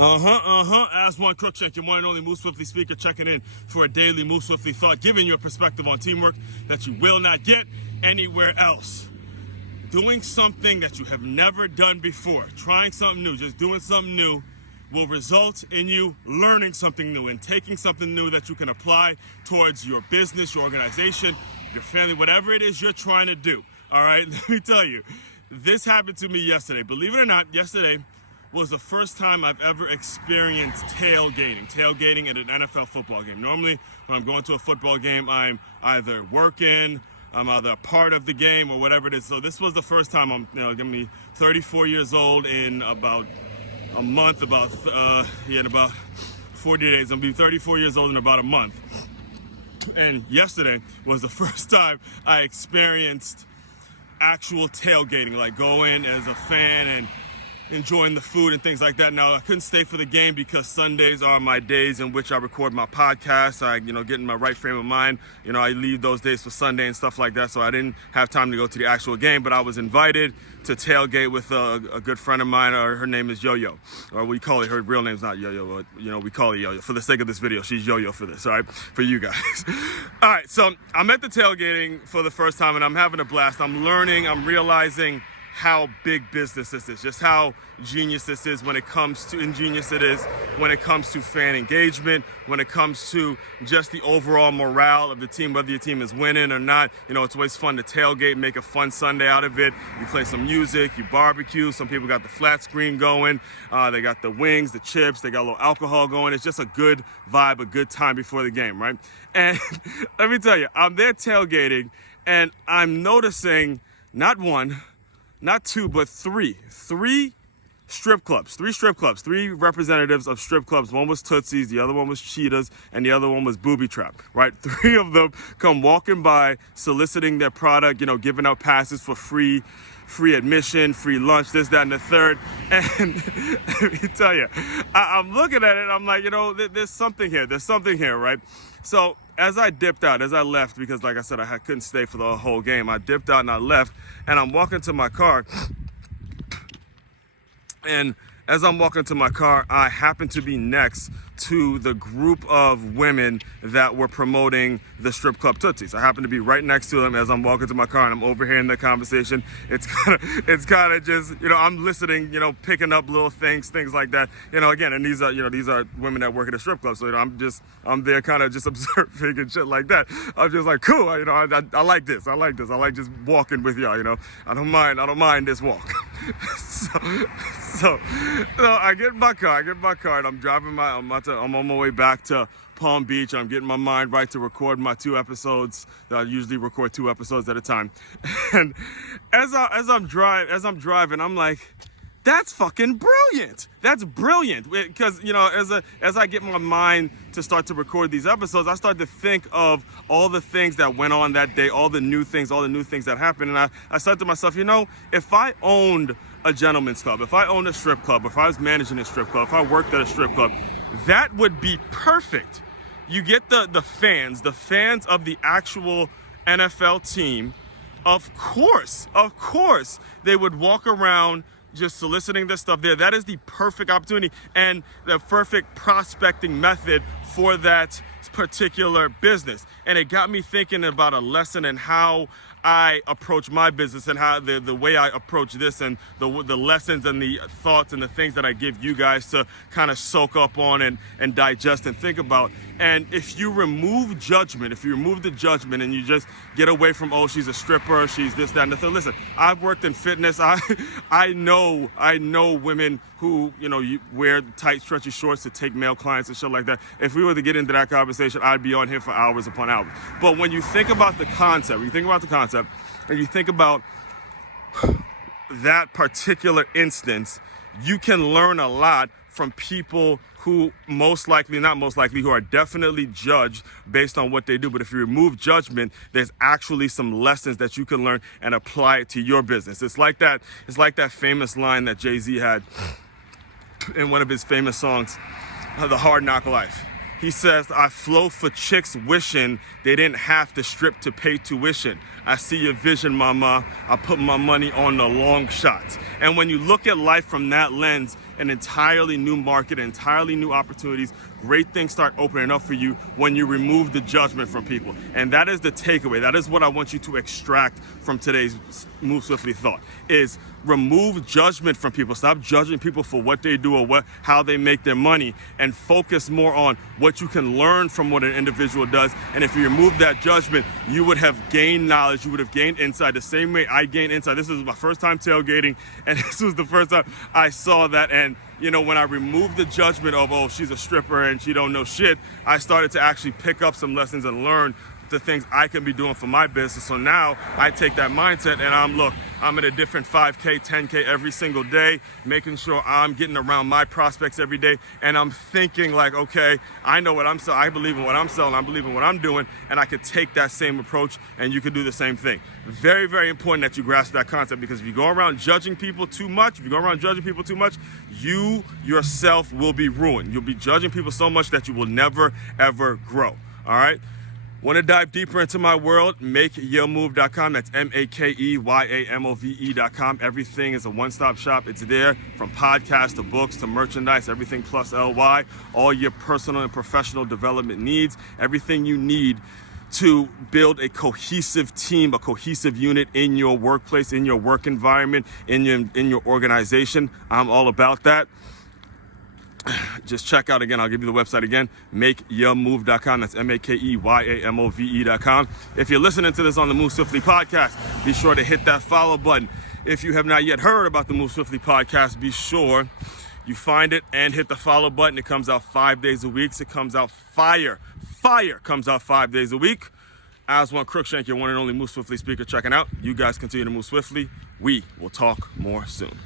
Aswand Cruickshank, your one and only Move Swiftly speaker, checking in for a daily Move Swiftly thought, giving you a perspective on teamwork that you will not get anywhere else. Doing something that you have never done before, trying something new, just doing something new will result in you learning something new and taking something new that you can apply towards your business, your organization, your family, whatever it is you're trying to do. All right, let me tell you, this happened to me yesterday. Believe it or not, yesterday was the first time I've ever experienced tailgating at an NFL football game. Normally, when I'm going to a football game, I'm either working, I'm either a part of the game or whatever it is. So this was the first time. I'm going to be 34 years old in about a month, in about 40 days. I'll be 34 years old in about a month. And yesterday was the first time I experienced actual tailgating, like go in as a fan and enjoying the food and things like that. Now, I couldn't stay for the game because Sundays are my days in which I record my podcast. I, get in my right frame of mind. I leave those days for Sunday and stuff like that, so I didn't have time to go to the actual game, but I was invited to tailgate with a good friend of mine. Her name is Yo-Yo, or we call it, her real name's not Yo-Yo, but, we call it Yo-Yo. For the sake of this video, she's Yo-Yo for this, all right, for you guys. All right, so I'm at the tailgating for the first time, and I'm having a blast. I'm learning, I'm realizing how big business this is, just how ingenious it is when it comes to fan engagement, when it comes to just the overall morale of the team, whether your team is winning or not. It's always fun to tailgate, make a fun Sunday out of it. You play some music, you barbecue. Some people got the flat screen going. They got the wings, the chips, they got a little alcohol going. It's just a good vibe, a good time before the game, right? And let me tell you, I'm there tailgating and I'm noticing not one, not two, but three strip clubs, three representatives of strip clubs. One was Tootsie's, the other one was Cheetah's, and the other one was Booby Trap, right? Three of them come walking by, soliciting their product, giving out passes for free admission, free lunch, this, that, and the third. And let me tell you, I'm looking at it, I'm like, there's something here, right? So as I dipped out, as I left, because like I said, I couldn't stay for the whole game, I dipped out and I left, and I'm walking to my car. And as I'm walking to my car, I happen to be next to the group of women that were promoting the strip club Tootsies. I happen to be right next to them as I'm walking to my car, and I'm overhearing their conversation. It's kind of just, I'm listening, picking up little things like that. Again, and these are women that work at a strip club, so I'm there kind of just observing and shit like that. I'm just like, cool, I like this. I like just walking with y'all, I don't mind this walk. So I get in my car, and I'm driving I'm on my way back to Palm Beach. I'm getting my mind right to record my 2 episodes. I usually record 2 episodes at a time. And as I'm driving, I'm like, that's fucking brilliant. That's brilliant. Because, as I get my mind to start to record these episodes, I start to think of all the things that went on that day, all the new things that happened. And I said to myself, if I owned a gentleman's club, if I owned a strip club, if I was managing a strip club, if I worked at a strip club, that would be perfect. You get the fans of the actual NFL team. Of course, they would walk around just soliciting this stuff there. That is the perfect opportunity and the perfect prospecting method for that particular business. And it got me thinking about a lesson in how I approach my business and how the way I approach this, and the lessons and the thoughts and the things that I give you guys to kind of soak up on and digest and think about. And if you remove judgment, if you remove the judgment and you just get away from, oh, she's a stripper, she's this, that, and the third. Listen, I've worked in fitness. I know women who, you wear tight, stretchy shorts to take male clients and shit like that. If we were to get into that conversation, I'd be on here for hours upon hours. But when you think about the concept, and you think about that particular instance, you can learn a lot from people who who are definitely judged based on what they do. But if you remove judgment, there's actually some lessons that you can learn and apply it to your business. It's like that famous line that Jay-Z had in one of his famous songs, The Hard Knock Life. He says, I flow for chicks wishing they didn't have to strip to pay tuition. I see your vision, mama. I put my money on the long shots. And when you look at life from that lens an entirely new market, entirely new opportunities. Great things start opening up for you when you remove the judgment from people. And that is the takeaway. That is what I want you to extract from today's Move Swiftly thought, is remove judgment from people. Stop judging people for what they do or how they make their money, and focus more on what you can learn from what an individual does. And if you remove that judgment, you would have gained knowledge, you would have gained insight the same way I gained insight. This is my first time tailgating, and this was the first time I saw that. And you know, when I removed the judgment of, oh, she's a stripper and she don't know shit, I started to actually pick up some lessons and learn the things I can be doing for my business. So now I take that mindset and I'm at a different 5K, 10K every single day, making sure I'm getting around my prospects every day. And I'm thinking like, okay, I know what I'm selling. I believe in what I'm selling. I believe in what I'm doing. And I could take that same approach and you could do the same thing. Very, very important that you grasp that concept, because if you go around judging people too much, you yourself will be ruined. You'll be judging people so much that you will never, ever grow. All right? Want to dive deeper into my world? MakeYourMove.com. That's MakeYamove.com. Everything is a one-stop shop. It's there, from podcasts to books to merchandise, everything plus LY. All your personal and professional development needs, everything you need to build a cohesive team, a cohesive unit in your workplace, in your work environment, in your organization. I'm all about that. Just check out, again, I'll give you the website again, MakeYourMove.com. That's MakeYamove.com. If you're listening to this on the Move Swiftly podcast, be sure to hit that follow button. If you have not yet heard about the Move Swiftly podcast, be sure you find it and hit the follow button. It comes out 5 days a week. It comes out fire comes out 5 days a week. Aswand Cruickshank, your one and only Move Swiftly speaker, checking out. You guys continue to move swiftly. We will talk more soon.